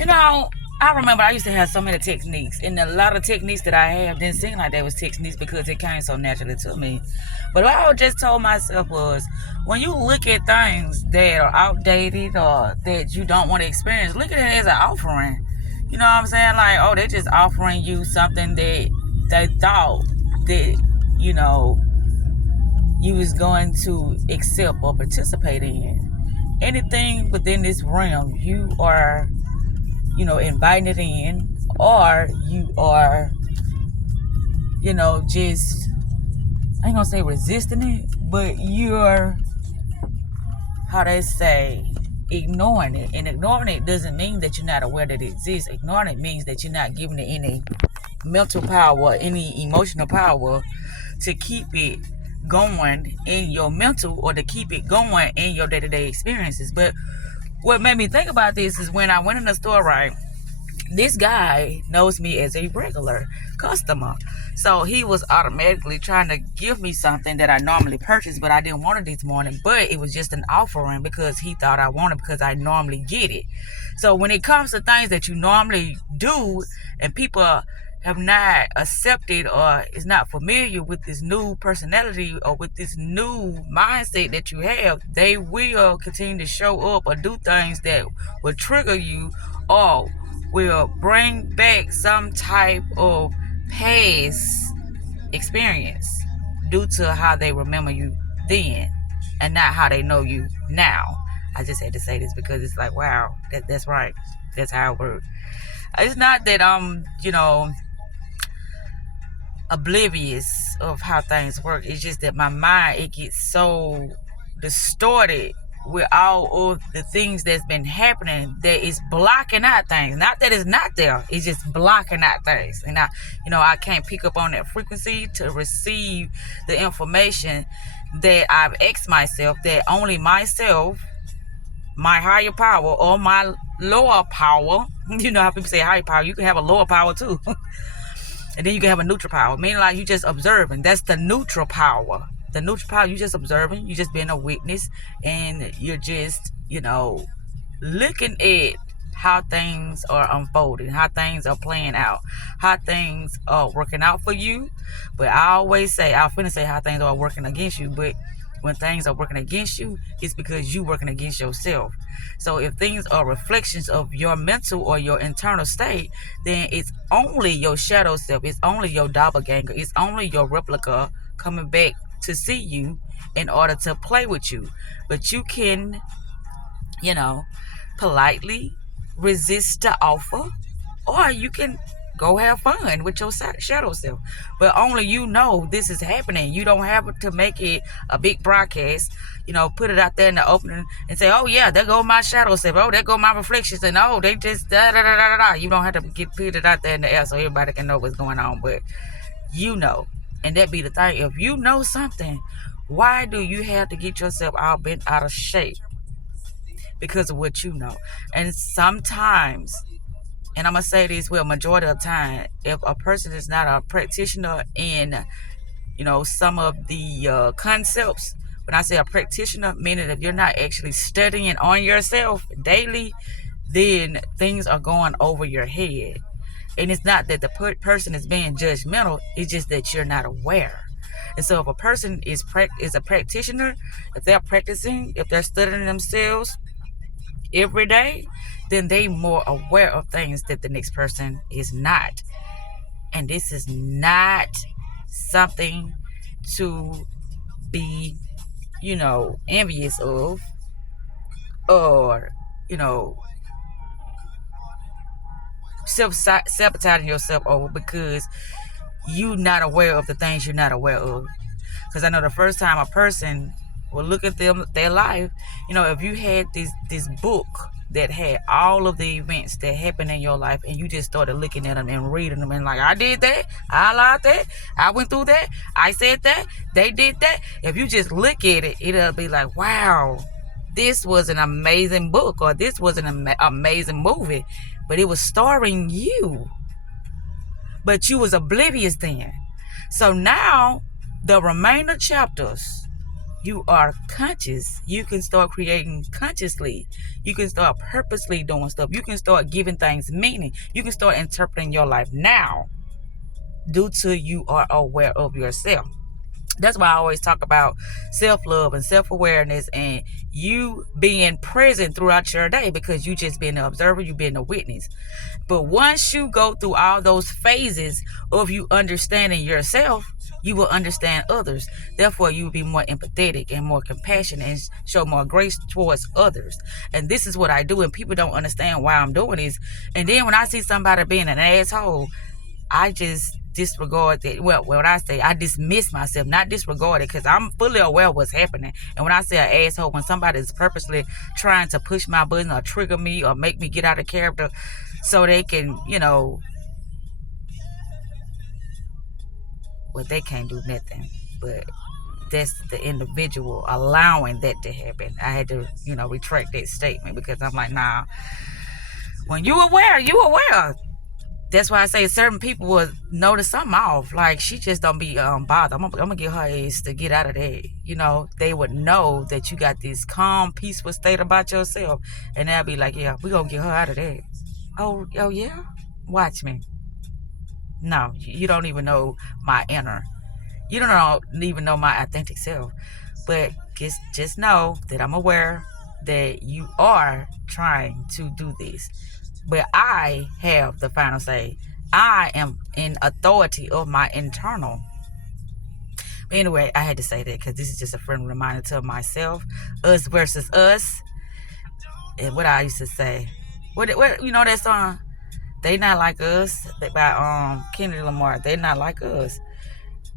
You know, I remember I used to have so many techniques, and a lot of techniques that I have didn't seem like they was techniques because it came so naturally to me. But what I just told myself was, when you look at things that are outdated or that you don't want to experience, look at it as an offering. You know what I'm saying? Like, oh, they're just offering you something that they thought that, you know, you was going to accept or participate in. Anything within this realm, you are, you know, inviting it in, or you are, you know, just, I ain't gonna say resisting it, but you're, how they say, ignoring it. And ignoring it doesn't mean that you're not aware that it exists. Ignoring it means that you're not giving it any mental power, any emotional power to keep it going in your mental, or to keep it going in your day-to-day experiences. But what made me think about this is when I went in the store, right? This guy knows me as a regular customer. So he was automatically trying to give me something that I normally purchase, but I didn't want it this morning. But it was just an offering because he thought I wanted, because I normally get it. So when it comes to things that you normally do and people have not accepted or is not familiar with this new personality or with this new mindset that you have, they will continue to show up or do things that will trigger you, or will bring back some type of past experience due to how they remember you then and not how they know you now. I just had to say this because it's like, wow, that's right. That's how it works. It's not that I'm, you know, oblivious of how things work. It's just that my mind, it gets so distorted with all of the things that's been happening that is blocking out things. Not that it's not there, it's just blocking out things. And I can't pick up on that frequency to receive the information that I've asked myself, that only myself, my higher power, or my lower power, you know how people say higher power, you can have a lower power too. And then you can have a neutral power, meaning like you just observing. That's the neutral power. The neutral power, you just observing, you just being a witness, and you're just, you know, looking at how things are unfolding, how things are playing out, how things are working out for you. But I always say, I'll finna say how things are working against you, but when things are working against you, it's because you working against yourself. So if things are reflections of your mental or your internal state, then it's only your shadow self, it's only your doppelganger, it's only your replica coming back to see you in order to play with you. But you can, you know, politely resist the offer, or you can go have fun with your shadow self. But only you know this is happening. You don't have to make it a big broadcast, you know, put it out there in the opening and say, oh yeah, there go my shadow self, oh there go my reflections, and oh they just da da da da da. You don't have to put it out there in the air so everybody can know what's going on. But you know, and that be the thing. If you know something, why do you have to get yourself all bent out of shape because of what you know? And sometimes, and I'm going to say this, well, majority of the time, if a person is not a practitioner in, you know, some of the concepts, when I say a practitioner, meaning if you're not actually studying on yourself daily, then things are going over your head. And it's not that the person is being judgmental, it's just that you're not aware. And so if a person is a practitioner, if they're practicing, if they're studying themselves every day, then they more aware of things that the next person is not. And this is not something to be, you know, envious of, or, you know, sabotaging yourself over because you're not aware of the things you're not aware of. Because I know the first time a person will look at their life, you know, if you had this book that had all of the events that happened in your life, and you just started looking at them and reading them, and like, I did that, I lied that, I went through that, I said that, they did that. If you just look at it, it'll be like, wow, this was an amazing book, or this was an amazing movie, but it was starring you, but you was oblivious then. So now the remainder chapters you are conscious, you can start creating consciously. You can start purposely doing stuff. You can start giving things meaning. You can start interpreting your life now due to you are aware of yourself. That's why I always talk about self-love and self-awareness and you being present throughout your day, because you just being an observer, you being a witness. But once you go through all those phases of you understanding yourself, you will understand others. Therefore, you will be more empathetic and more compassionate and show more grace towards others. And this is what I do, and people don't understand why I'm doing this. And then when I see somebody being an asshole, I just disregard that. Well, when I say I dismiss myself, not disregard it, because I'm fully aware of what's happening. And when I say an asshole, when somebody is purposely trying to push my button or trigger me or make me get out of character so they can, well, they can't do nothing. But that's the individual allowing that to happen. I had to, retract that statement, because I'm like, nah, when you aware, you aware. That's why I say certain people will notice something off. Like, she just don't be bothered. I'm gonna get her ass to get out of there. They would know that you got this calm, peaceful state about yourself. And they'll be like, yeah, we gonna get her out of there. Oh yeah? Watch me. No, you don't even know my inner. You don't even know my authentic self. But just know that I'm aware that you are trying to do this. But I have the final say. I am in authority of my internal. But anyway, I had to say that because this is just a friendly reminder to myself. Us versus us. And what I used to say. What that song? They not like us. By Kendrick Lamar. They not like us.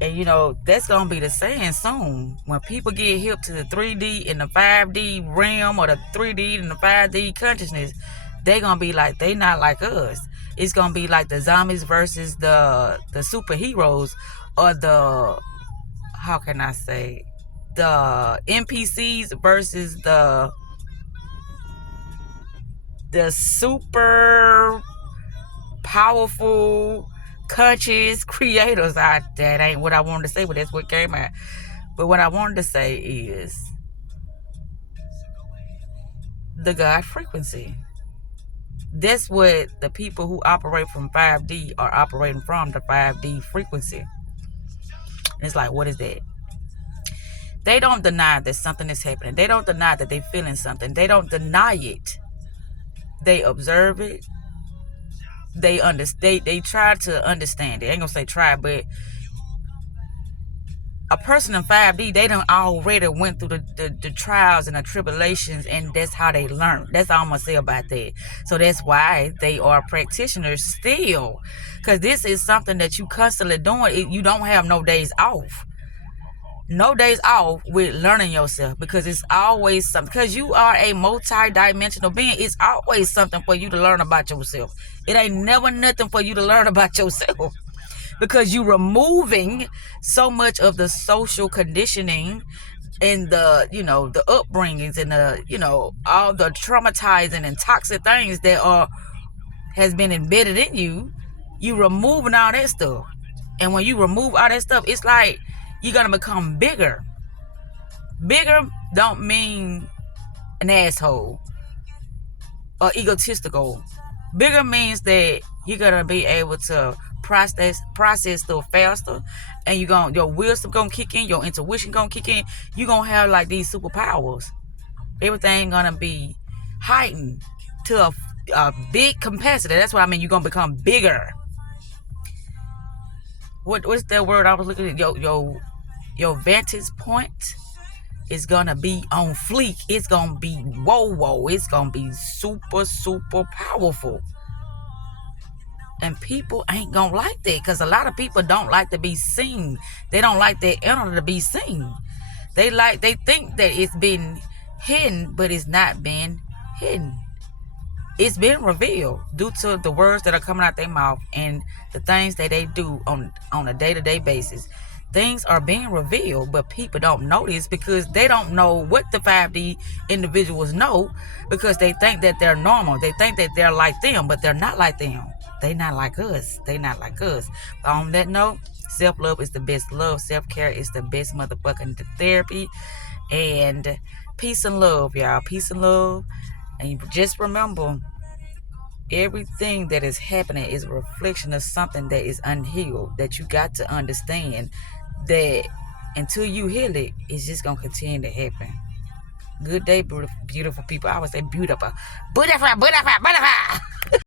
And that's gonna be the saying soon. When people get hip to the 3D and the 5D realm, or the 3D and the 5D consciousness, they gonna be like, they not like us. It's gonna be like the zombies versus the superheroes, or the, how can I say, the NPCs versus the super powerful conscious creators. That ain't what I wanted to say, but that's what came out. But what I wanted to say is the God frequency. That's what the people who operate from 5D are operating from, the 5D frequency. It's like, what is that? They don't deny that something is happening. They don't deny that they're feeling something. They don't deny it. They observe it. They try to understand it. I ain't gonna say try, but a person in 5D, they done already went through the trials and the tribulations, and that's how they learn. That's all I'm gonna say about that. So that's why they are practitioners still, because this is something that you constantly doing. You don't have no days off. No days off with learning yourself, because it's always something. Because you are a multi-dimensional being, it's always something for you to learn about yourself. It ain't never nothing for you to learn about yourself, because you removing so much of the social conditioning and the the upbringings and the all the traumatizing and toxic things that has been embedded in you. You removing all that stuff, and when you remove all that stuff, it's like you're gonna become bigger. Bigger don't mean an asshole or egotistical. Bigger means that you're gonna be able to process stuff faster, and your wisdom gonna kick in, your intuition gonna kick in. You're gonna have like these superpowers. Everything gonna be heightened to a big capacity. That's what I mean. You're gonna become bigger. What's that word I was looking at? Your vantage point is gonna be on fleek. It's gonna be whoa. It's gonna be super powerful. And people ain't gonna like that, because a lot of people don't like to be seen. They don't like their inner to be seen. They think that it's been hidden, but it's not been hidden. It's been revealed due to the words that are coming out their mouth and the things that they do on a day-to-day basis. Things are being revealed, but people don't notice because they don't know what the 5D individuals know, because they think that they're normal. They think that they're like them, but they're not like them. they not like us. They not like us. On that note, self-love is the best love. Self-care is the best motherfucking therapy. And peace and love, y'all. Peace and love. And just remember, everything that is happening is a reflection of something that is unhealed, that you got to understand that until you heal it, it's just going to continue to happen. Good day, beautiful people. I would say beautiful. Beautiful, beautiful, beautiful.